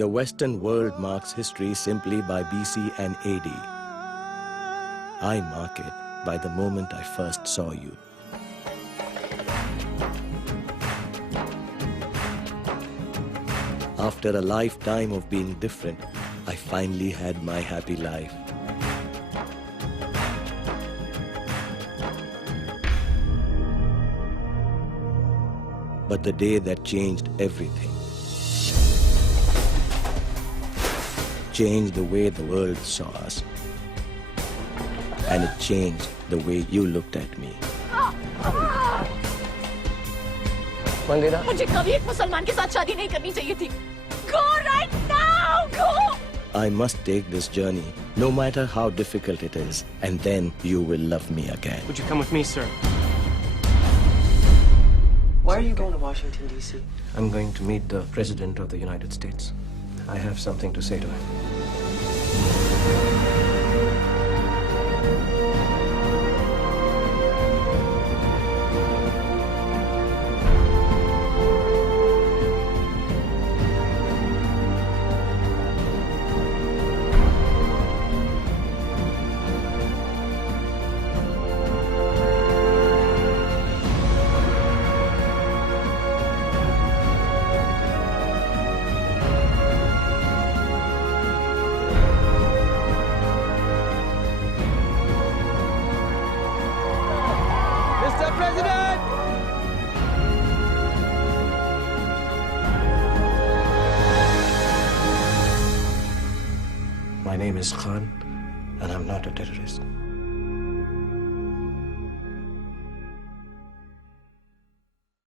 The Western world marks history simply by BC and AD. I mark it by the moment I first saw you. After a lifetime of being different, I finally had my happy life. But the day that changed everything, changed the way the world saw us, and it changed the way you looked at me. मंदिरा, मुझे कभी एक मुसलमान के साथ शादी नहीं करनी चाहिए थी. Go right now, go! I must take this journey, no matter how difficult it is, and then you will love me again. would you come with me, sir? Why are you going to Washington, D.C.? I'm going to meet the President of the United States. I have something to say to him. Mr. President! My name is Khan, and I'm not a terrorist.